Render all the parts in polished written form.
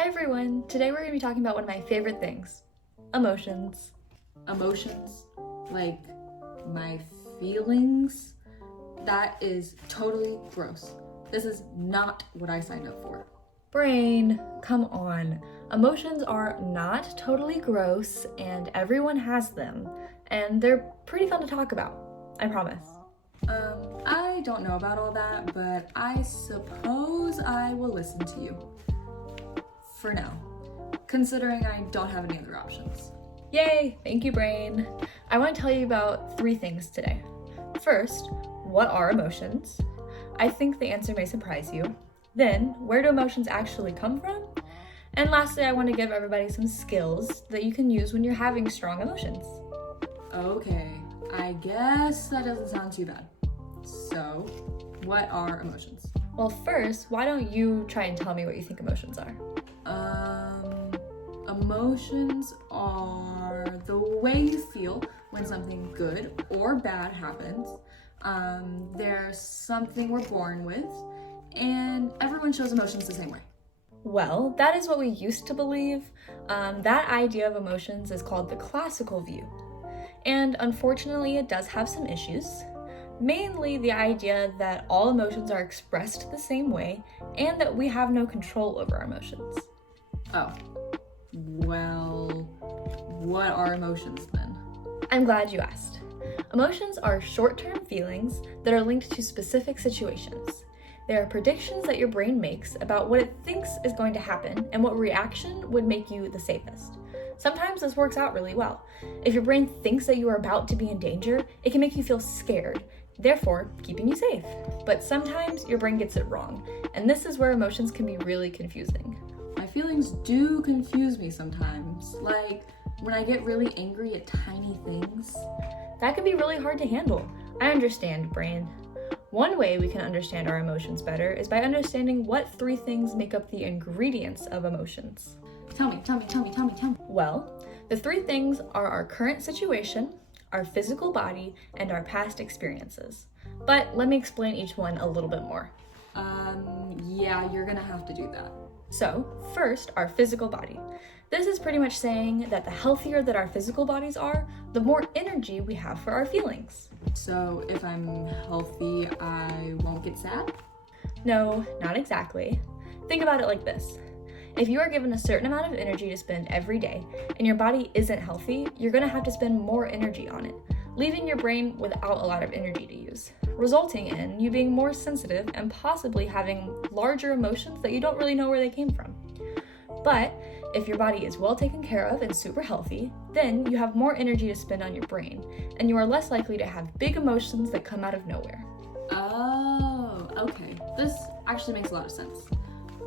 Hi everyone! Today we're going to be talking about one of my favorite things, emotions. Emotions, like my feelings, that is totally gross. This is not what I signed up for. Brain, come on. Emotions are not totally gross and everyone has them, and they're pretty fun to talk about, I promise. I don't know about all that, but I suppose I will listen to you. For now, considering I don't have any other options. Yay! Thank you, Brain. I want to tell you about 3 things today. First, what are emotions? I think the answer may surprise you. Then, where do emotions actually come from? And lastly, I want to give everybody some skills that you can use when you're having strong emotions. Okay, I guess that doesn't sound too bad. So, what are emotions? Well, first, why don't you try and tell me what you think emotions are? Emotions are the way you feel when something good or bad happens. They're something we're born with, and everyone shows emotions the same way. Well, that is what we used to believe. That idea of emotions is called the classical view. And unfortunately, it does have some issues. Mainly the idea that all emotions are expressed the same way and that we have no control over our emotions. Oh, well, what are emotions then? I'm glad you asked. Emotions are short-term feelings that are linked to specific situations. They are predictions that your brain makes about what it thinks is going to happen and what reaction would make you the safest. Sometimes this works out really well. If your brain thinks that you are about to be in danger, it can make you feel scared, therefore keeping you safe. But sometimes your brain gets it wrong, and this is where emotions can be really confusing. My feelings do confuse me sometimes, like when I get really angry at tiny things. That can be really hard to handle. I understand, brain. One way we can understand our emotions better is by understanding what 3 things make up the ingredients of emotions. Tell me. Well, the 3 things are our current situation, our physical body, and our past experiences. But let me explain each one a little bit more. Yeah, you're gonna have to do that. So, first, our physical body. This is pretty much saying that the healthier that our physical bodies are, the more energy we have for our feelings. So, if I'm healthy, I won't get sad? No, not exactly. Think about it like this. If you are given a certain amount of energy to spend every day, and your body isn't healthy, you're gonna have to spend more energy on it, leaving your brain without a lot of energy to use, resulting in you being more sensitive and possibly having larger emotions that you don't really know where they came from. But if your body is well taken care of and super healthy, then you have more energy to spend on your brain, and you are less likely to have big emotions that come out of nowhere. Oh, okay. This actually makes a lot of sense.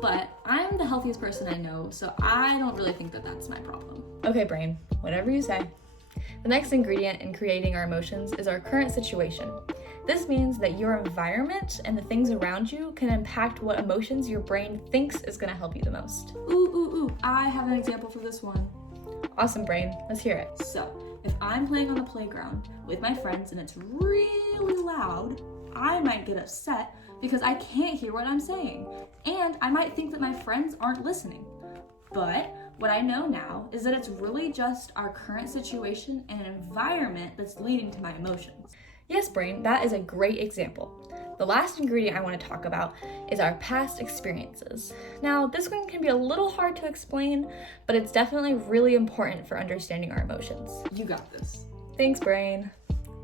But I'm the healthiest person I know, so I don't really think that that's my problem. Okay, brain, whatever you say. The next ingredient in creating our emotions is our current situation. This means that your environment and the things around you can impact what emotions your brain thinks is going to help you the most. Ooh, I have an example for this one. Awesome, brain. Let's hear it. So, if I'm playing on the playground with my friends and it's really loud, I might get upset because I can't hear what I'm saying, and I might think that my friends aren't listening. But what I know now is that it's really just our current situation and environment that's leading to my emotions. Yes, brain, that is a great example. The last ingredient I want to talk about is our past experiences. Now, this one can be a little hard to explain, but it's definitely really important for understanding our emotions. You got this. Thanks, brain.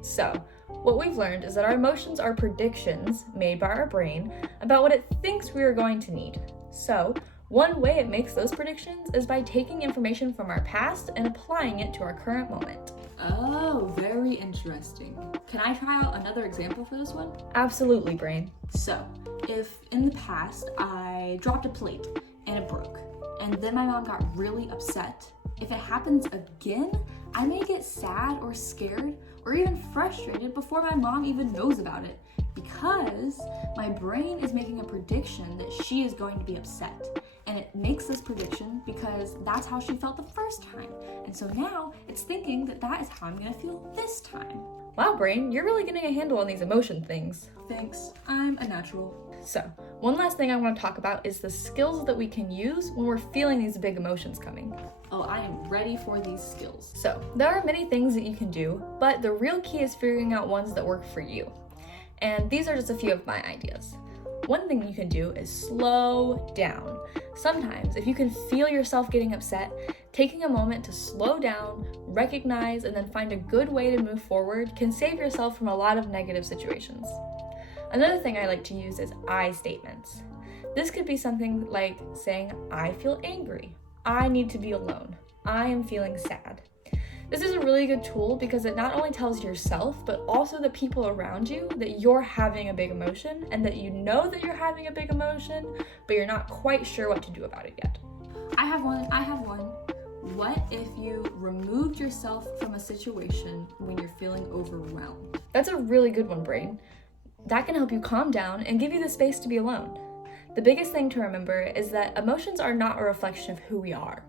So, what we've learned is that our emotions are predictions made by our brain about what it thinks we are going to need. So, one way it makes those predictions is by taking information from our past and applying it to our current moment. Oh, very interesting. Can I try out another example for this one? Absolutely, brain. So, if in the past I dropped a plate and it broke, and then my mom got really upset, if it happens again, I may get sad or scared or even frustrated before my mom even knows about it because my brain is making a prediction that she is going to be upset. And it makes this prediction because that's how she felt the first time. And so now it's thinking that that is how I'm gonna feel this time. Wow, brain, you're really getting a handle on these emotion things. Thanks, I'm a natural. So, One last thing I want to talk about is the skills that we can use when we're feeling these big emotions coming. Oh, I am ready for these skills. So, there are many things that you can do, but the real key is figuring out ones that work for you. And these are just a few of my ideas. One thing you can do is slow down. Sometimes, if you can feel yourself getting upset, taking a moment to slow down, recognize, and then find a good way to move forward can save yourself from a lot of negative situations. Another thing I like to use is I statements. This could be something like saying, I feel angry, I need to be alone, I am feeling sad. This is a really good tool because it not only tells yourself, but also the people around you that you're having a big emotion and that you know that you're having a big emotion, but you're not quite sure what to do about it yet. I have one. What if you removed yourself from a situation when you're feeling overwhelmed? That's a really good one, Brain. That can help you calm down and give you the space to be alone. The biggest thing to remember is that emotions are not a reflection of who we are.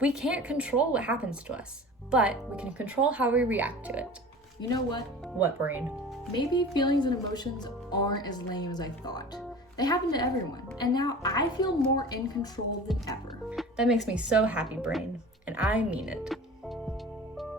We can't control what happens to us, but we can control how we react to it. You know what? What, Brain? Maybe feelings and emotions aren't as lame as I thought. They happen to everyone, and now I feel more in control than ever. That makes me so happy, Brain, and I mean it.